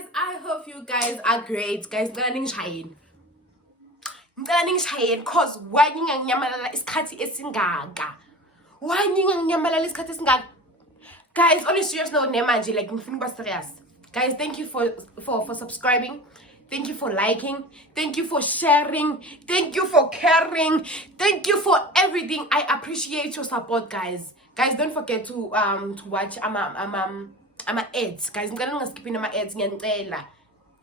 guys, I hope you guys are great. Guys, ngicela ningishayeni cause why ninganyamalala isikhathi esingaka? Why ninganyamalala isikhathi esingaka? Guys, on a serious note, manje like ngifuna ukuba serious. Guys, thank you for subscribing. Thank you for liking. Thank you for sharing. Thank you for caring. Thank you for everything. I appreciate your support, guys. Guys, don't forget to watch ama ads. Guys, ngicela ningaskipini ama ads ngiyanicela.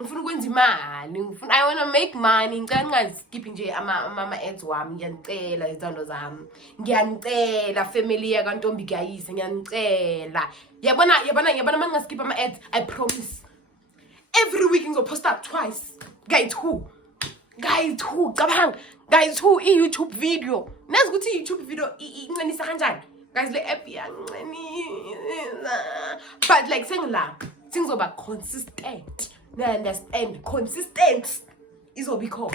Ngifuna ukwenza imali. I want to make money. Ngicela ningaskipini nje ama ads wami ngiyanicela izando zami. Ngiyanicela family yakantombi gayise ngiyanicela. Yabona mangaskip ama ads, I promise. Every week ngizoposta twice. Guys who? Cabanga. Guys who YouTube video. Nazi ukuthi YouTube video incenisa kanjani? Guys le app yancenisa. But like singizoba consistent. You understand? Consistent is what we call.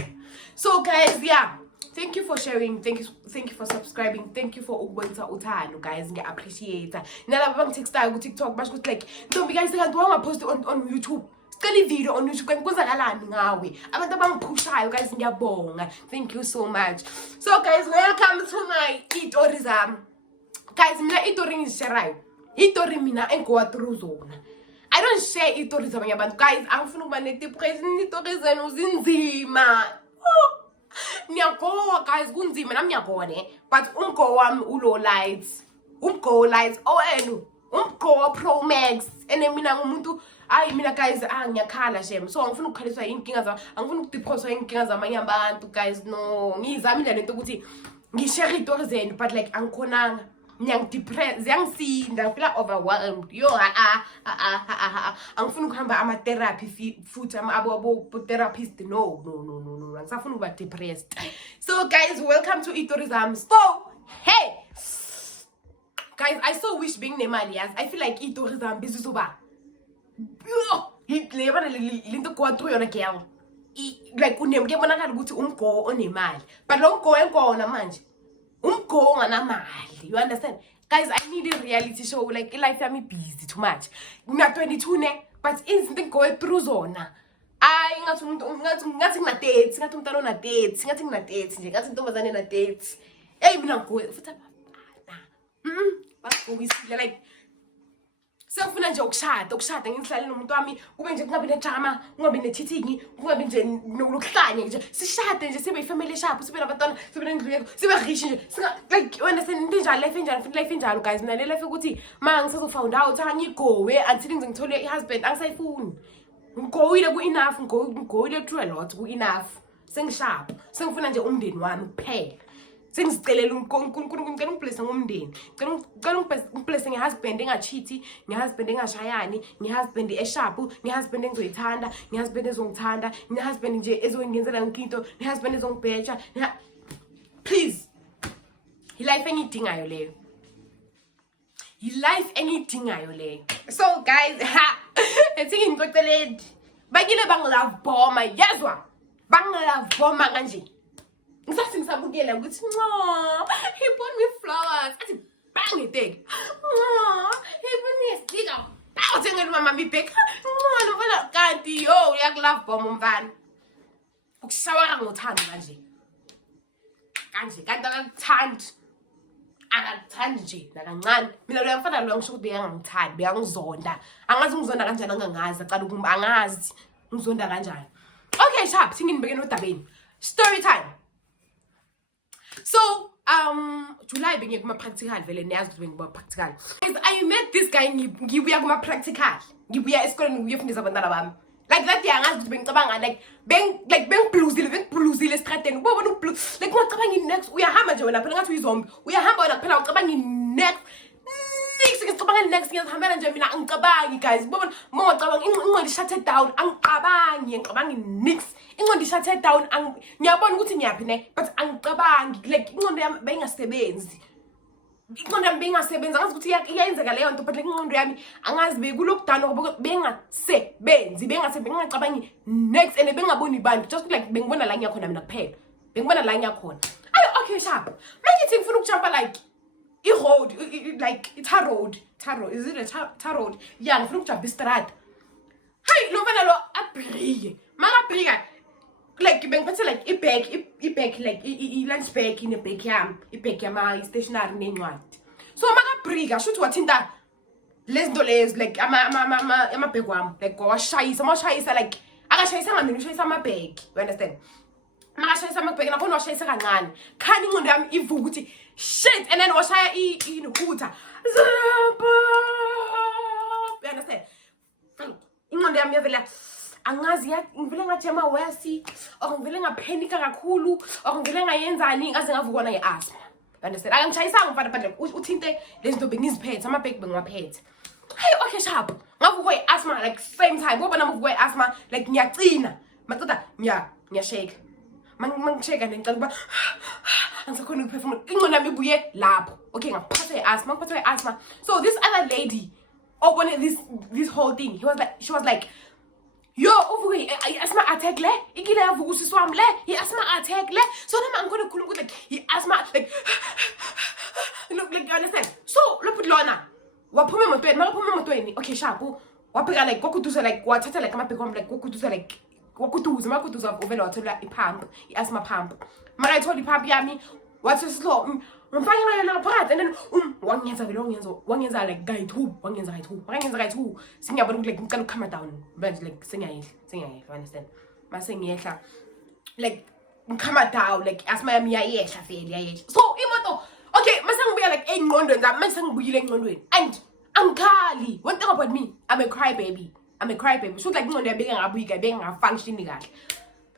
So guys, yeah. Thank you for sharing. Thank you for subscribing. Thank you for ukubonisa uthando, guys. I appreciate it. Nalabo bangitextayo ku TikTok basho ukuthi like, "Ntombi guys, kanti wangapost on YouTube." Skali video on YouTube kwenzakalani ngawe. Abantu abangiphushayo guys ngiyabonga. Thank you so much. So guys, welcome to my itorizam. Guys, mina itori ngisharayo. Itori mina engowa through zona. I don't share itori zabanye abantu. Guys, angifuna ukuba ne-depression, itori zenu zinzima. Niyagowa guys, kunzima nami ngiyagowa ne. But umgo wami ulow lights. Umgo lights owenu. Umgo Pro Max. Ene mina ngumuntu mina guys ngiyakhala shem. So angifuna ukukhaliswa inkinga zami. Angifuna ukudiphoswa inkinga zamanye abantu guys. No, ngizamile lento ukuthi ngishare itori zenu but like angikhonanga. Depressed, ziyangisinda, I feel overwhelmed. Yo, angifuna ukuhamba ama-therapy futhi abo therapist. No. Angisafuna ukuba depressed. So guys, welcome to iTourism. So, hey! Guys, I so wish being nemali, yes. I feel like iTourism bizuba. Lebana linto kwa through yona girl. Like uyabonakala ukuthi umgo onemali. But lo mgo enkona manje. Umgo nganamali. You understand? Guys, I need a reality show. Like, life yami busy too much. Ngina 22 ne, but izinto going through zona. Ngathi ngina dates, ngathi umntana una dates, ngathi ngina dates nje, ngathi intombazane na dates. Hey mina ngowe futhi basibuyisile like sefuna nje ukushada ngihlale nomuntu wami kube nje kungabe nedrama, kungabe necheating, kungabe nje nokuhlanya nje. Sishade nje sibe ifamily shaphu, sibe nabantwana, sibe nendlu, sibe rich nje. Like you understand into njalo life enjalo guys. Mina le life ukuthi mangisazo found out angigowe until ngithole ihusband angisayifuni. Ngigowile ku enough, ngigowile through a lot ku enough. Sengishaphu, sengifuna nje umndeni wami kuphela. Sengizicelela uNkulunkulu ngicela ungiblesse ngomndeni. Ngicela ungiblesse ngehusband engacheati, ngehusband engashayani, ngehusband eshaphu, ngehusband engizoyithanda, ngehusband ezongithanda, ngehusband nje ezongenzela into, ngehusband ezongibheja. Please. Ilife engidingayo leyo. So guys, ethi ngicocele bakile bangilove bomba, yezwa. Bangilove bomba kanje. Ngisathi ngisabukela ukuthi he bought me flowers. Athi bang it egg. He bought me a sticker. Bawuthengela mama ibheka. Nofana kanti yo uyakulove bomb umfana. Ukushawara ngothando kanje kanti akakuthandi nje nakancane. Mina lo mfana lo ngisho ukuthi beyangithanda, beyangizonda. Angazi ngizonda kanjani angangazi, aqala ukuba angazi ngizonda kanjani. Okay, sharp, singibeke nodabeni. Story time. So, July bengiye kuma practical vele niyazi ukuthi bengiba practical. Guys, I met this guy ngibuya kuma practical. Ngibuya esikoleni ngibuye fundisa abantwana bami. Like that year ngazi ukuthi bengicabanga like bengibhluzile estradeni. Ubona ubhluz. Like ngicabanga next uyahamba nje wena phela ngathi uyizombi. Uyahamba wena phela ucabanga next. Ngicabanga next ngiyahambela nje mina angicabangi guys. Ubona ngicabanga ingqondo shut down ngicabangi nix. Ingqondo shut down ngiyabona ukuthi ngiyapi ne but angicabangi like ingqondo yami bayingasebenzi. Ingqondo yami bayingasebenzi angazi ukuthi iyayenzeka leyo nto but like ingqondo yami angazi bekulokudana ngoba bengasebenzi ngingacabangi next and bengaboni abantu just like bengibona la ngiyakhona mina kuphela. Bengibona la ngiyakhona. Okay sharp. Manje thi ngifuna ukujumpa like road like tar road. Is it a tar road? Yeah, ngifuna ukujumpa istrada. Hey, lo mfana lo Briga. Like bengiphethe like i-bag like i-lunch bag ine-bag yami, i-bag yama stationary nencwadi. So makabriga shuthi wathinta lezinto lezi like amabhegi wami like washayisa like akashayisanga mina ushayisa amabhegi, you understand? Makashayisa amabhegi nakhona washayisa kancane khani ingqondo yami ivuka ukuthi shit, and then washaya inhutha, you understand? Ingqondo yami yavela angazi ngivele ngathi amawesi or ngivele ngaphenika kakhulu or ngivele ngayenzani ngaze ngavukwa na i-asthma, you understand? Angishayisanga mfana but uthinte lezinto bengiziphethe, amabhegi bengiwaphethe. Hey, okay sharp ngavukwa i-asthma like same time ngoba namuvukwa i-asthma like ngiyacina maceda ngiyashake mangisheka ngicela ukuba angisakhona ukuphefumula, ingqondo yami ibuye lapho. Okay, ngaphathwa i-asthma. So this other lady opened this whole thing, she was like yo uvuke i-asthma attack le ikile yavuka usisi wami le i-asthma attack le. So nami angikhona ukukhuluma ukuthi like i-asthma like look like, you understand? So lopho lona waphuma emotweni, makaphuma emotweni okay sharp wabheka like kwakuduza like wathatha like amabheki wami like kwakuduza like makuduza uvela wathola i-pump, i-asthma pump. Makayithola i-pump yami wathi slow mfakela yona ngaphakathi and then wangenza vele wangenza like kayi-2 wangenza kayi-2 singiyabona ukuthi like ngicela ukukhama down manje like sengiyayehla, you understand? Mase ngiyehla like ngikhama down like asthma yami iyayehla vele iyayehla. So imoto okay mase ngibuya like engqondweni zami, mase sengibuyile engqondweni and angikhali. One thing about me, I'm a cry baby. So like ingqondo yabeka ngabuyika bengafunctioni kahle.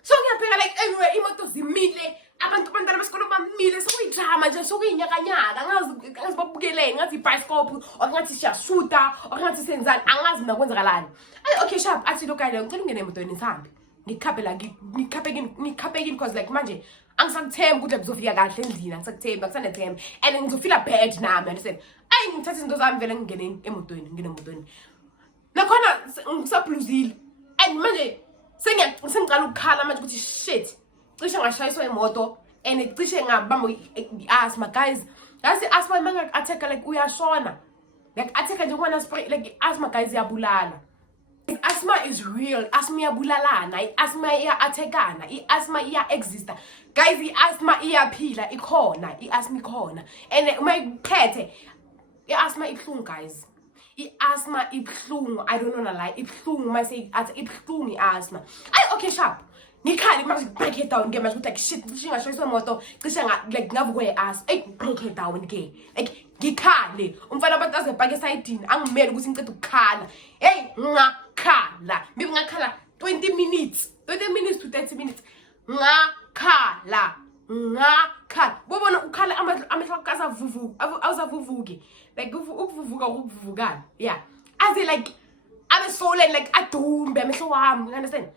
So ngiyabheka like anyway imoto zimile, abantwana besikolo bamile, sokuyidrama nje sokuyinyakanyaka, angazi babukeleni ngathi i-bioscope or ngathi siyashuta or ngathi senzani, angazi mina kwenzakalani. Okay sharp athi lo guy lo ngicela ungene emotweni ngihambe ngikhape la ngikhaphekini because like manje angisakuthemba ukuthi bizofika kahle endlini, angisakuthemba akusanethemba and ngizofila bad nami, understand? Ngithatha izinto zami vele ngene emotweni nakhona ngisabluzile and manje sengicala ukukhala manje ukuthi shit cishe ngashayiswa imoto and cishe ngabamba i-asthma. Guys, that's the asthma manga attack like uyashona like attack nje kwana spray like asthma guys iyabulala. Asthma is real, asthma iyabulalana, i-asthma iya-attackana, i-asthma iya-exista. Guys, i-asthma iyaphila, ikhona, i-asthma ikhona and uma iphethe i-asthma ibuhlungu guys. I-asthma ibuhlungu, I don't wanna lie, ibuhlungu mase ibuhlungu i-asthma. Okay sharp ngikhali manje break it down ke manje ukuthi like shit ngishayiswa imoto cishe like ngavukwe i-asthma break it down ke like ngikhale umfana abantu azebhaka esayidini angimele ukuthi ngicede ukukhala. Hey ngakhala mibi ngakhala 20 minutes to 30 minutes ngakhala bobona ukhala amehlo akasavuvuka awusavuvuki like ukuvuvuka ukuvuvukana yeah as like abe swollen like adumbe amehlo wami, you understand?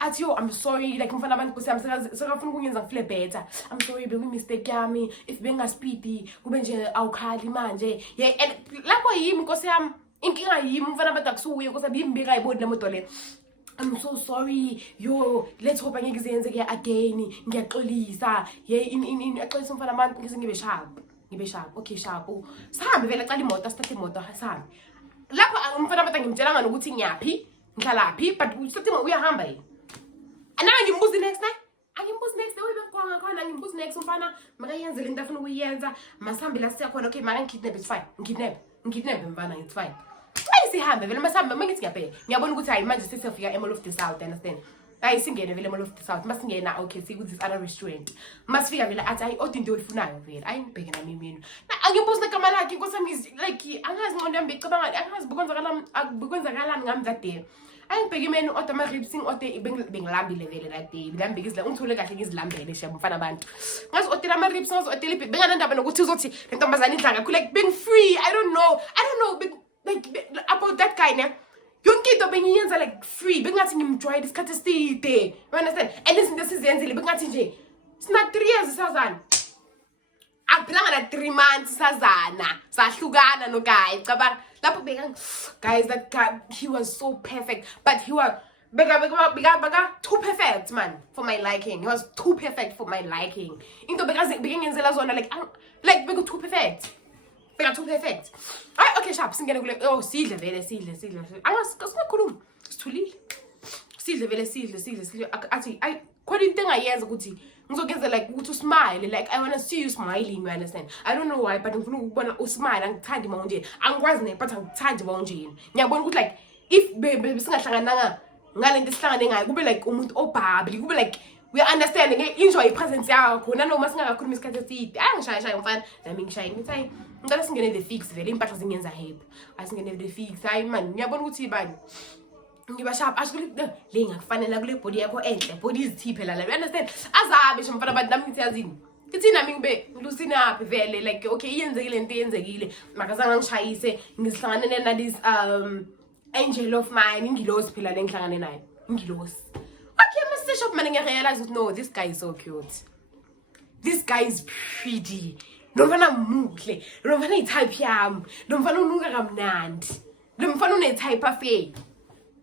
Athi yo I'm sorry like mfana abantu kusami sekafuna ukungenza ngifile better, I'm sorry bekuyimistake yami if bengaspeedy kube nje awukhali manje yeah and lapho yimi nkosi yami inkinga yimi mfana abantu akusuye nkosi yami imbika ayiboni lemoto le. I'm so sorry yo let's hope angeke izenze ke again ngiyaxolisa yeah in axolisa mfana abantu ngise ngibe sharp okay sharp sihambe vele aqala imoto start imoto sihambe lapho mfana abantu ngimtshelanga nokuthi ngiyaphi ngihlalaphi but start imoto uyahamba yini and angimbuzi next day uyibekwanga khona ngimbuzi next umfana makayenze lento afuna ukuyenza masihambe la siya khona okay maka ngikidnap it's fine ngikidnap mfana it's fine. Sihambe vele masihambe mangithi ngiyabheka ngiyabona ukuthi hayi manje sesiyafika eMall of the South, understand? Hayi singene vele eMall of the South masingena okay see ukuthi other restaurant masifika vele athi hayi odwa into oyifunayo vele ayi ngibheke nami imini angimbuzi negama lakhe inkosi yami like angazi ngqondo yami becabanga angazi bukwenzakalani ngami that day. Angibheke imeni odwa ama-ribs ode bengilambile vele that day ngilambile izila ngithule kahle ngizilambele shebo mfana abantu ngazi odela ama-ribs ngazi odela ipi benganandaba nokuthi uzothi le ntombazane idla kakhulu like being free I don't know like about that guy ne yonke into bengiyenza like free bengathi ngimjoyile isikhathi eside, you understand? And izinto sizenzile bengathi nje sina 3 years sazana akuphilanga na 3 months sazana sahlukana no guy cabanga lapho beka guys that guy he was so perfect but he was beka too perfect man for my liking. He was too perfect for my liking into bekangenzela zona like beka too perfect. Too perfect. Okay sharp singene kule sidle vele sidle angasikasikhuluma sithulile sidle sidle vele sidle athi I khona into engayenza ukuthi ngizokwenza like ukuthi usmile, like I want to see you smiling, you understand? I don't know why, but ngifuna ukubona usmile. Angithandi mawunjeni, angikwazi ne but angithandi mawunjeni. Ngiyabona ukuthi like if besingahlangananga ngalento esihlangane ngayo kube like umuntu obhabli, kube like we understand enjoy ipresence yakho nanoma singakakhuluma isikhathi eside. Angishaya mfana nami ngishaye ngithi hayi ngicela singene the fix vele impahla zingenza happy, asingene the fix. Hayi man ngiyabona ukuthi ibani ngiba sharp ashukuli le ngakufanele kule body yakho enhle, body izithiphe la, you understand? Azabe nje mfana abantu nami ngithi yazini ngithi nami ngibe ngilusini happy vele like okay iyenzekile into iyenzekile makazange ngishayise ngizihlanganene na this angel of mine, ingilosi phela le ngihlangane naye ingilosi. Okay, Mr. Shop man, I realize no, this guy is so cute. This guy is pretty. Nomfana muhle, nomfana itype yami, nomfana unuka kamnandi, nomfana unetype afe,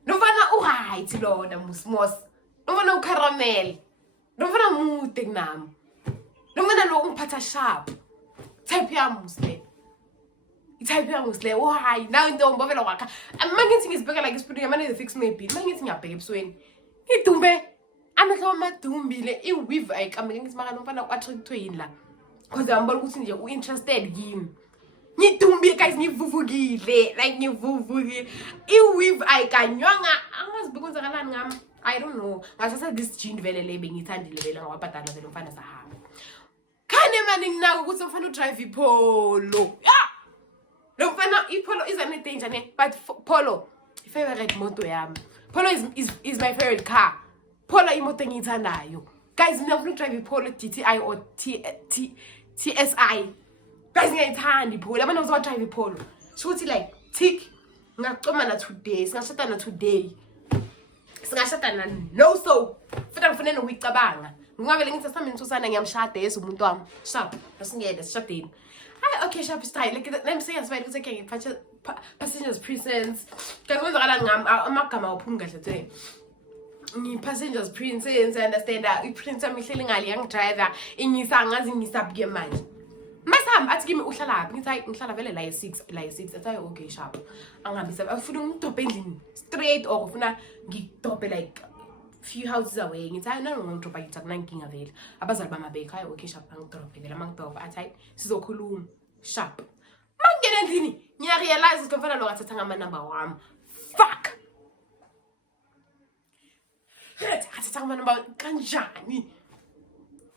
nomfana uright lona musmos, nomfana ucaramel, nomfana mude kunami, nomfana lo ungiphatha sharp. Type yami musle. Itype yami musle. Oh hi, now intombi vela wakha. Mangithi ngizibheka like isiphuthunga manje fix maybe. Mangithi ngiyabheka ebusweni. Idumbe amehlo amadumbile iweave ayikameke ngithi maka nomfana kwathiwe yini la because ngiyambona ukuthi nje uinterested kimi. Ngidumbi guys, ngivuvukile like ngivuvukile iweave ayikanywanga angazi bekwenzakalani ngami. I don't know ngasasa this jean vele le bengithandile vele ngawabhadala vele umfana sahamba khane manje nginako ukuthi umfana udrive iPolo. Lo mfana iPolo is an danger ne, but Polo favorite moto yami. Polo is my favorite car. Polo imoto engiyithandayo. Guys, ngiyafuna drive Polo GTI or TSI. Guys, ngiyayithanda Polo. Abantu bazo drive Polo. Shothi like tick ngaqomana today, singashadana today. Singashadana no so. Futhi ngifuna nokuyicabanga. Ngingavele ngithi sami ntusana ngiyamshada yeso umuntu wami. Sharp, asingene sishadeni. Hi, okay, sharp style. Like let me say as well ukuthi okay, passengers presence. Guys, kwenzakala ngami amagama aphumi kahle today. Ni passengers princess, understand that iprincess amihleli ngali yang driver ingisa ngazi ngisabuke manje. Masihamba athi kimi uhlala laphi? Ngithi ngihlala vele la 6 athi okay sharp. Angihambisa afuna ngidobhe endlini straight or ufuna ngidobhe like few houses away. Ngithi no ngidobha yithi akunankinga vele. Abazali bamabeka hayi okay sharp angidobhe vele mangidobha athi sizokhuluma sharp. Mangena endlini ngiyarealize ukuthi mfana lo athatha ngama number wami. Fuck. Athatha ngama number kanjani?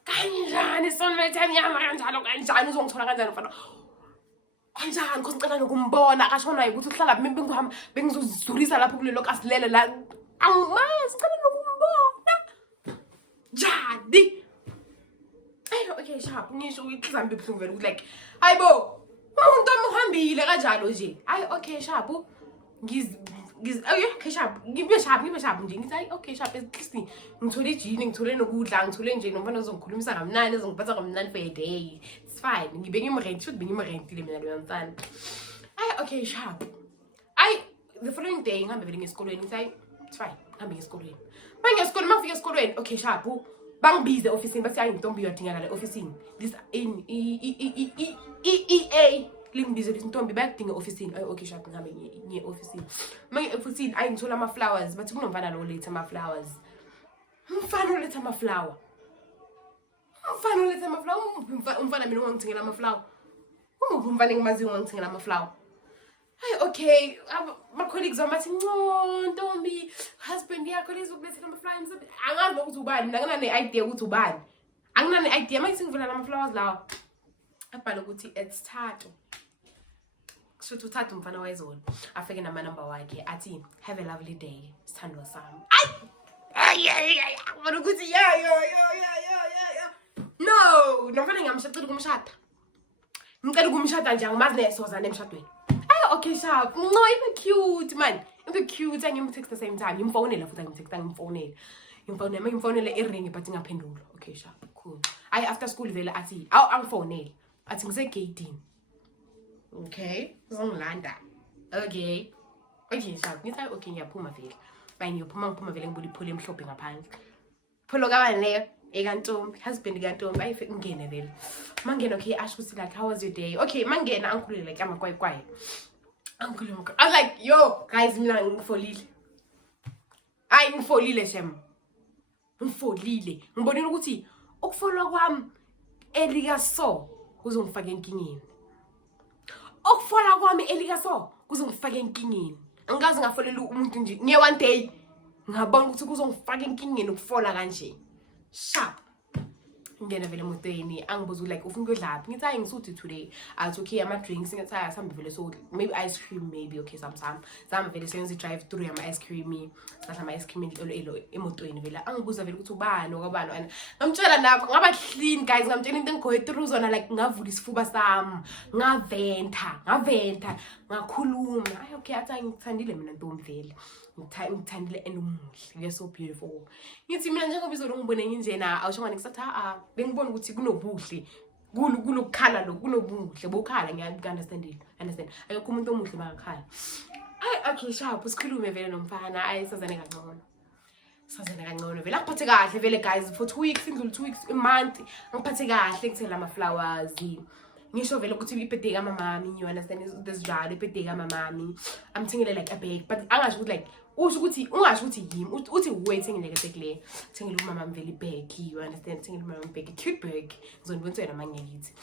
Kanjani sonke time yami kanjalo kanjani uzongithola kanjani mfana? Kanjani because ngicela nokumbona akashona ukuthi uhlala bengihamba bengizozidlulisa lapho kulelo kasilele la. Angimazi ngicela nokumbona. Jadi. Okay sharp ngisho ikizambe ibhlungu vele ukuthi like hayibo umuntu omhambile kanjalo nje. Hayi okay sharp okay sharp ngibe sharp nje ngithi okay sharp at least ngithole ijini ngithole nokudla ngithole nje nomfana ozongikhulumisa kamnandi ezongiphatha kamnandi for a day. It's fine ngibe ngimrent should be ngimrentile mina lo mfana. Okay sharp the following day ngihambe vele ngesikolweni ngithi it's fine ngihambe ngesikolweni mangifika esikolweni okay sharp bangibize office bathi hayi intombi uyadingakala office this in EA lingibize intombi bayadinga office. Okay sharp ngihambe ngiye office manje office ngithola ama flowers bathi kunomfana lo letha ama flowers. Umfana oletha ama flower umfana mina ungangithengela ama flower umfana engimaziyo ungangithengela ama flower. Okay my colleagues bathi no ntombi husband yakho lezokulethela ama flowers angazi ukuthi ubani anginane idea ukuthi ubani anginane idea manje singivula ama flowers lawa abhala ukuthi esithathu kusho uthathu umfana wayezona afike nama number wakhe athi have a lovely day sithandwa sami. Bana ukuthi yeah no nomfana ngiyamshada kumshada ngicela ukumshada nje angimazi nesozana emshadweni. Okay sharp no ibe cute man ibe cute angimtext the same time ngimfonela futhi ngimfonela iring but ngaphendula. Okay sharp cool after school vele athi angifonela athi ngisegate. Okay uzongilanda. Okay sharp ngithi okay ngiyaphuma vele bye ngiyaphuma vele ngibuda iphole emhlophe ngaphandle pholo kabani leyo ekantombi husband kantombi ayifike ngene vele mangena. Okay asho ukuthi like how was your day? Okay mangena angikhulule like amakwayikwayi angikhuluma. I was like yo guys mina ngifolile hayi hayi ngifolile shem. Ngifolile. Ngibonile ukuthi ukufolwa kwami elika so kuzongifaka enkingeni. Ukufola kwami elika so kuzongifaka enkingeni. Angikaze ngafolela umuntu nje. Ngiye one day ngabona ukuthi kuzongifaka enkingeni ukufola kanje. Sharp. Ngena vele emotweni angibuza like ufuna ukudlaphi ngithi hayi ngisuthi today athi okay ama drinks ngithi hayi asambe vele so maybe ice cream maybe okay some vele senze drive through ama ice cream sadla ama ice cream emotweni vele angibuza vele ukuthi ubani okwabani wena ngamtshela nabo ngaba clean guys ngamtshela into engigoye through zona like ngavula isifuba sami ngaventa ngakhuluma hayi okay athi ngithandile mina ntombi vele ngithandile and umuhle you're so beautiful ngithi mina njengoba izolo ngibone nginjena awushonga ngisathi bengibona ukuthi kunobuhle kulokukhala lo kunobuhle bokhala ngiyaunderstand akekho umuntu omuhle makakhala okay sharp sikhulume vele nomfana sazane kangcono vele ngiphathe kahle vele guys for 2 weeks indlule 2 weeks a month ngiphathe kahle ngithela ama flowers ngisho vele ukuthi ibirthday ka mamami you understand this jali ibirthday ka mamami amthengele like a bag but angasho ukuthi like usho ukuthi ungasho ukuthi yimi uthi waiting ngeke sekule thengele umama mveli bag you understand thengele umama bag cute bag ngizonibona wena mangiyithi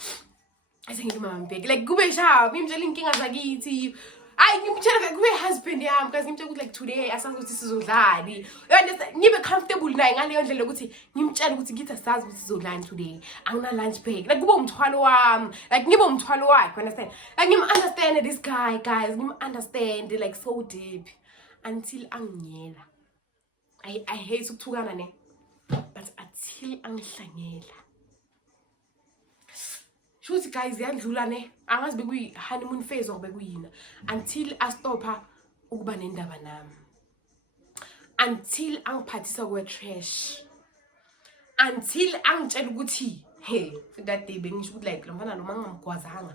thengele umama bag like kube sharp ngimtshela inkinga zakithi hayi ngimtshela kube husband yami kasi ngimtshela ukuthi like today asazi ukuthi sizodlani you understand ngibe comfortable naye ngaleyo ndlela ukuthi ngimtshela ukuthi ngithi asazi ukuthi sizodlani today angina lunch bag like kube umthwalo wami like ngibe umthwalo wakhe understand like ngim understand this guy guys ngim understand like so deep until angiyela I hate ukuthukana ne but until angihlangela shuthi guys yandlula ne angazi bekuyi honeymoon phase or bekuyina until I stopha ukuba nendaba nami until angiphathisa kwe trash until angitshela ukuthi hey that day bengisho ukuthi like lo mfana lo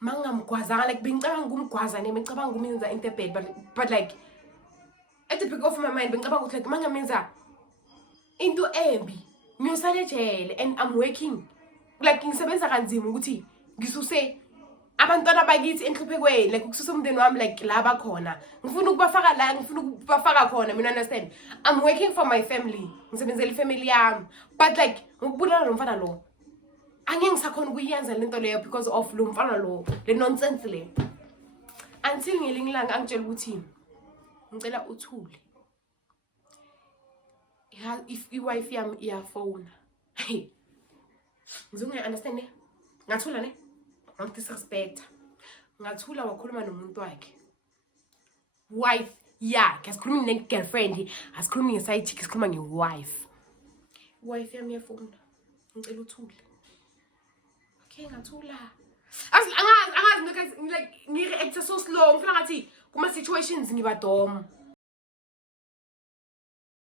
mangamgwazanga like bengicabanga ngumgwaza ne bengicabanga ngumenza into bad but like at the back of my mind bengicabanga ukuthi like mangamenza into embi ngiyosale ejele and I'm working like ngisebenza kanzima ukuthi ngisuse abantwana bakithi enhluphekweni like ukususe umndeni wami like laba khona ngifuna ukubafaka la ngifuna ukubafaka khona mina understand I'm working for my family ngisebenzela ifamily yami but like ngikubulala lo mfana lo angeke ngisakhona ukuyenza lento leyo because of lo mfana lo le nonsense le until ngelingilanga angitshela ukuthi ngicela uthule if iwife yami iyafona ngizonge understand ne ngathula ne disrespect ngathula wakhuluma nomuntu wakhe wife yakhe asikhulumi ne girlfriend asikhulumi nge side chick asikhuluma nge wife yami iyafona ngicela uthule okay ngathula angazi like ngi react so slow ngifuna ngathi kuma situations ngibadom